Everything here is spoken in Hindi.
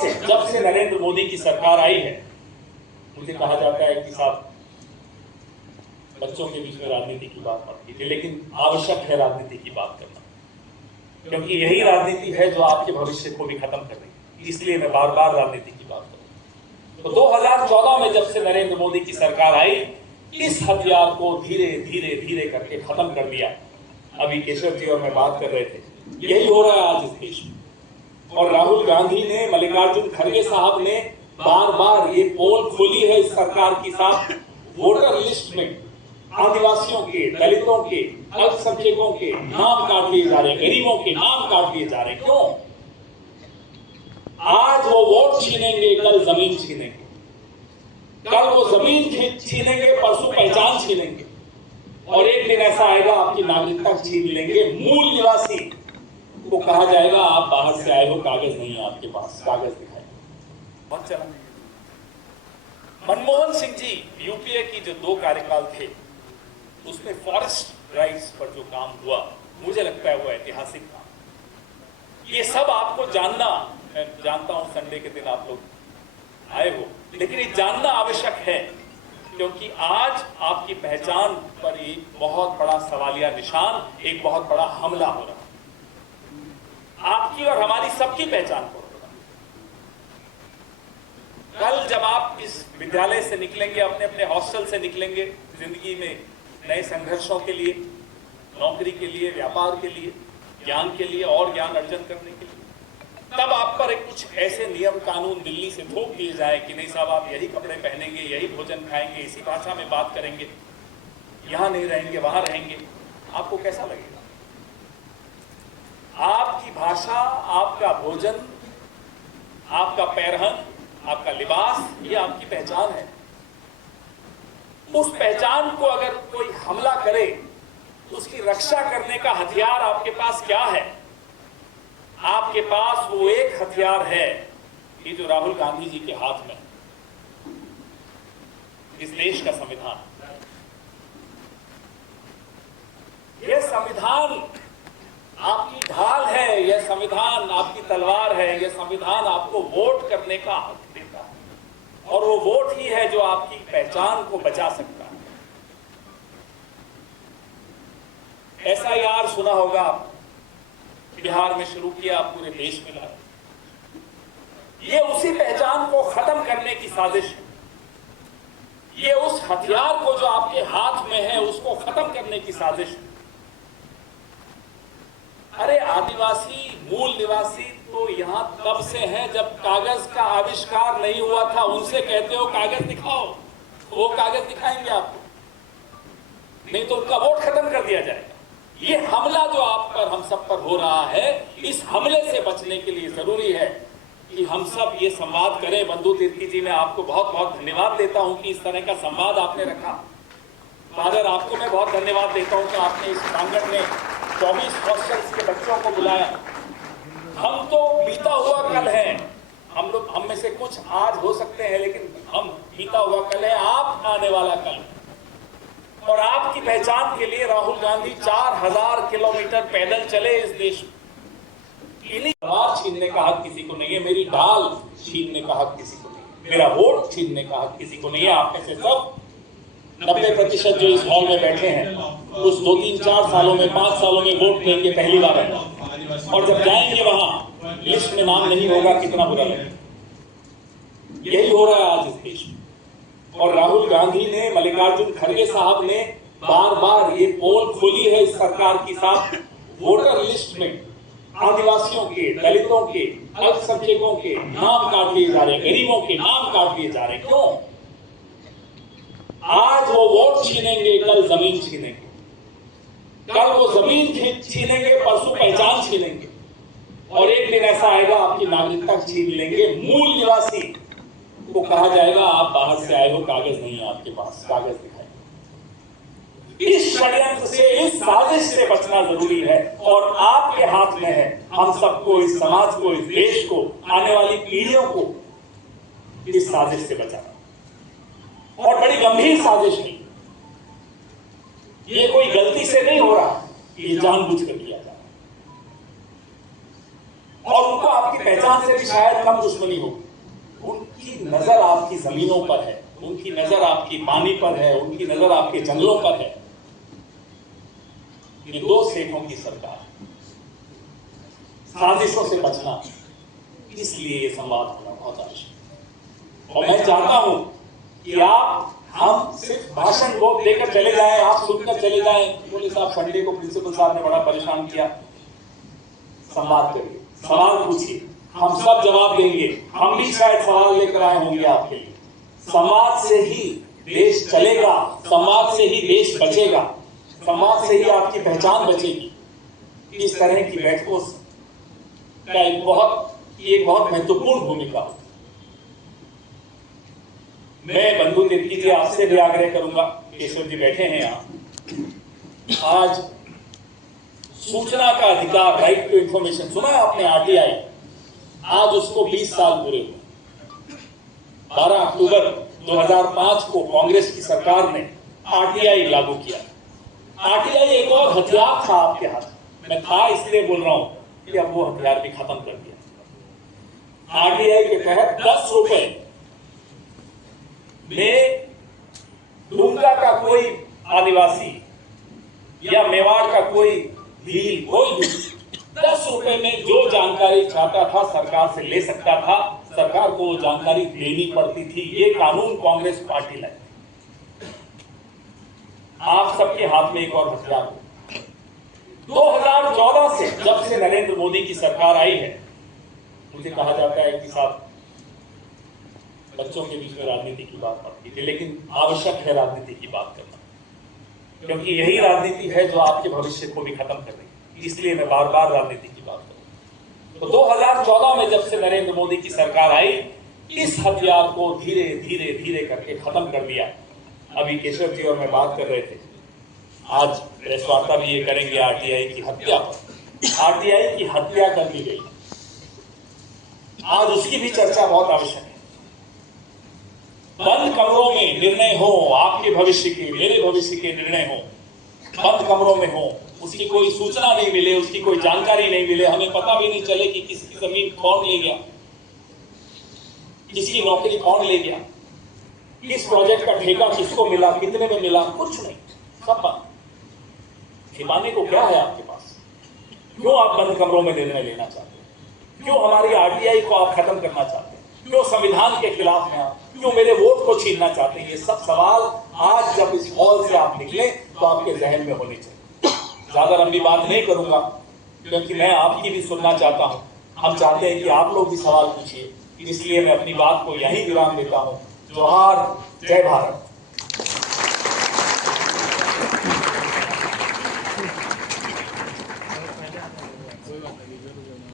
से जब से नरेंद्र मोदी की सरकार आई है, मुझे कहा जाता है कि साहब बच्चों के बीच में राजनीति की बात मत कीजिए, लेकिन आवश्यक है राजनीति की बात करना, क्योंकि यही राजनीति है जो आपके भविष्य को भी खत्म कर देगी। इसलिए मैं बार बार राजनीति की बात करूं। तो 2014 में जब से नरेंद्र मोदी की सरकार आई, इस हथियार को धीरे धीरे धीरे करके खत्म कर दिया। अभी केशव जी और मैं बात कर रहे थे, यही हो रहा है आज इस देश में। और राहुल गांधी ने, मल्लिकार्जुन खड़गे साहब ने बार बार ये पोल खोली है इस सरकार की साथ, वोटर लिस्ट में आदिवासियों के, दलितों के, अल्पसंख्यकों के नाम काट लिए जा रहे, गरीबों के नाम काट लिए जा रहे। क्यों? आज वो वोट छीनेंगे, कल जमीन छीनेंगे, कल वो जमीन छीनेंगे, परसों पहचान छीनेंगे, और एक दिन ऐसा आएगा आपकी नागरिकता छीन लेंगे। मूल निवासी को कहा जाएगा आप बाहर से आए हो, कागज नहीं है आपके पास, कागज दिखाए। बहुत चला। मनमोहन सिंह जी यूपीए की जो 2 कार्यकाल थे, उसमें फॉरेस्ट राइट्स पर जो काम हुआ, मुझे लगता है वो ऐतिहासिक था। ये सब आपको जानना, मैं जानता हूं संडे के दिन आप लोग आए हो, लेकिन ये जानना आवश्यक है, क्योंकि आज आपकी पहचान पर एक बहुत बड़ा सवालिया निशान, एक बहुत बड़ा हमला हो रहा है। आपकी और हमारी सबकी पहचान पर हो रहा है। कल जब आप इस विद्यालय से निकलेंगे, अपने अपने हॉस्टल से निकलेंगे, जिंदगी में नए संघर्षों के लिए, नौकरी के लिए, व्यापार के लिए, ज्ञान के लिए और ज्ञान अर्जन करने के लिए, तब आप पर कुछ ऐसे नियम कानून दिल्ली से थोप दिए जाए कि नहीं साहब आप यही कपड़े पहनेंगे, यही भोजन खाएंगे, इसी भाषा में बात करेंगे, यहां नहीं रहेंगे, वहां रहेंगे, आपको कैसा लगेगा? आपकी भाषा, आपका भोजन, आपका पैरहन, आपका लिबास, ये आपकी पहचान है। उस पहचान को अगर कोई हमला करे तो उसकी रक्षा करने का हथियार आपके पास क्या है? आपके पास वो एक हथियार है, ये जो राहुल गांधी जी के हाथ में, इस देश का संविधान। यह संविधान आपकी ढाल है, यह संविधान आपकी तलवार है, यह संविधान आपको वोट करने का हक देता है, और वो वोट ही है जो आपकी पहचान को बचा सकता है। SIR सुना होगा, बिहार में शुरू किया, पूरे देश में लाया। ये उसी पहचान को खत्म करने की साजिश है। ये उस हथियार को जो आपके हाथ में है उसको खत्म करने की साजिश है। अरे आदिवासी, मूल निवासी तो यहां तब से हैं जब कागज का आविष्कार नहीं हुआ था। उनसे कहते हो कागज दिखाओ, वो कागज दिखाएंगे आपको, नहीं तो उनका वोट खत्म कर दिया जाएगा। ये हमला जो आप पर, हम सब पर हो रहा है, इस हमले से बचने के लिए जरूरी है कि हम सब ये संवाद करें। बंधु तिर्की जी, मैं आपको बहुत बहुत धन्यवाद देता हूं कि इस तरह का संवाद आपने रखा। फादर, आपको मैं बहुत धन्यवाद देता हूं कि आपने इस प्रांगण में 24 हॉस्टल्स के बच्चों को बुलाया। हम तो बीता हुआ कल है, हम लोग, हम में से कुछ आज हो सकते हैं, लेकिन हम बीता हुआ कल है, आप आने वाला कल। और आपकी पहचान के लिए राहुल गांधी 4000 किलोमीटर पैदल चले इस देश में। इन्हीं तलवार छीनने का हक किसी को नहीं है, मेरी डाल छीनने का हक किसी को नहीं है, मेरा वोट छीनने का हक किसी को नहीं है। आप में से सब 90% जो इस हॉल में बैठे हैं, उस 2, 3, 4 सालों में, 5 सालों में वोट देंगे पहली बार, और जब जाएंगे वहां लिस्ट में नाम नहीं होगा, कितना बुरा लगेगा। यही हो रहा है आज इस देश में। और राहुल गांधी ने, मल्लिकार्जुन खड़गे साहब ने बार बार ये पोल खोली है इस सरकार की साथ, वोटर लिस्ट में आदिवासियों के, दलितों के, अल्पसंख्यकों के नाम काट लिए जा रहे, गरीबों के नाम काट लिए जा रहे। क्यों? आज वो वोट छीनेंगे, कल जमीन छीनेंगे, कल वो जमीन छीनेंगे, परसों पहचान छीनेंगे, और एक दिन ऐसा आएगा आपकी नागरिकता छीन लेंगे। मूल निवासी को कहा जाएगा आप बाहर से आए हो, कागज नहीं है आपके पास, कागज दिखाए। इस षड्यंत्र से, इस साजिश से बचना जरूरी है, और आपके हाथ में है हम सबको, इस समाज को, इस देश को, आने वाली पीढ़ियों को इस साजिश से बचाना। और बड़ी गंभीर साजिश नहीं, ये कोई गलती से नहीं हो रहा, ये जानबूझकर किया जा रहा है। और उनको आपकी पहचान से भी शायद कम दुश्मनी होगी। उनकी नजर आपकी जमीनों पर है, उनकी नजर आपकी पानी पर है, उनकी नजर आपके जंगलों पर है। ये दो सेठों की सरकार, साजिशों से बचना, इसलिए ये संवाद होना बहुत आवश्यक। और मैं चाहता हूं कि आप हम सिर्फ भाषण वो देकर चले जाएं, आप सुनकर चले जाएं। बोले साहब संडे को प्रिंसिपल साहब ने बड़ा परेशान किया। संवाद करिए, सवाल पूछिए, हम सब जवाब देंगे। हम भी शायद सवाल लेकर आए होंगे आपके लिए। समाज से ही देश चलेगा, समाज से ही देश बचेगा, समाज से ही आपकी पहचान बचेगी। इस तरह की बैठकों का एक बहुत महत्वपूर्ण भूमिका होती है। मैं बंधु तिर्की जी आपसे भी आग्रह करूंगा, केशव जी बैठे हैं यहाँ, आज सूचना का अधिकार, राइट टू इंफॉर्मेशन, सुना है आपने? आरटीआई, आज उसको 20 साल पूरे हुए। 12 अक्टूबर 2005 को कांग्रेस की सरकार ने आरटीआई लागू किया। आरटीआई एक और हथियार था आपके हाथ में, था इसलिए बोल रहा हूं कि अब वो हथियार भी खत्म कर दिया। आरटीआई के तहत 10 रुपए में डुमका का कोई आदिवासी या मेवाड़ का कोई भील, कोई भी 10 रुपए में जो जानकारी चाहता था सरकार से ले सकता था। सरकार को वो जानकारी देनी पड़ती थी। ये कानून कांग्रेस पार्टी लाई। आप सबके हाथ में एक और हथियार हो। 2014 से जब से नरेंद्र मोदी की सरकार आई है, मुझे कहा जाता है कि साहब बच्चों के बीच में राजनीति की बात मत कीजिए, लेकिन आवश्यक है राजनीति की बात करना, क्योंकि यही राजनीति है जो आपके भविष्य को भी खत्म कर देगी। इसलिए मैं बार बार राजनीति की बात करूं। तो 2014 में जब से नरेंद्र मोदी की सरकार आई, इस हथियार को धीरे धीरे धीरे करके खत्म कर दिया। अभी केशव जी और मैं बात कर रहे थे, आज प्रेस वार्ता भी ये करेंगे आरटीआई की हत्या पर। आरटीआई की हत्या कर दी गई, आज उसकी भी चर्चा बहुत आवश्यक है। बंद कमरों में निर्णय हो, आपके भविष्य के, मेरे भविष्य के निर्णय हो, बंद कमरों में हो, उसकी कोई सूचना नहीं मिले, उसकी कोई जानकारी नहीं मिले, हमें पता भी नहीं चले कि किसकी जमीन कौन ले गया, किसकी नौकरी कौन ले गया, किस प्रोजेक्ट का ठेका किसको मिला, कितने में मिला, कुछ नहीं, सब बंद। छिपाने को क्या है आपके पास? क्यों आप बंद कमरों में निर्णय लेना चाहते हैं? क्यों हमारी आरटीआई को आप खत्म करना चाहते हैं? क्यों संविधान के खिलाफ हैं आप? क्यों मेरे वोट को छीनना चाहते हैं? ये सब सवाल आज जब इस हॉल से आप निकले तो आपके जहन में होने चाहिए। ज्यादा लंबी बात नहीं करूंगा, क्योंकि मैं आपकी भी सुनना चाहता हूं। हम चाहते हैं कि आप लोग भी सवाल पूछिए, इसलिए मैं अपनी बात को यहीं विराम देता हूं। जोहार, जय भारत।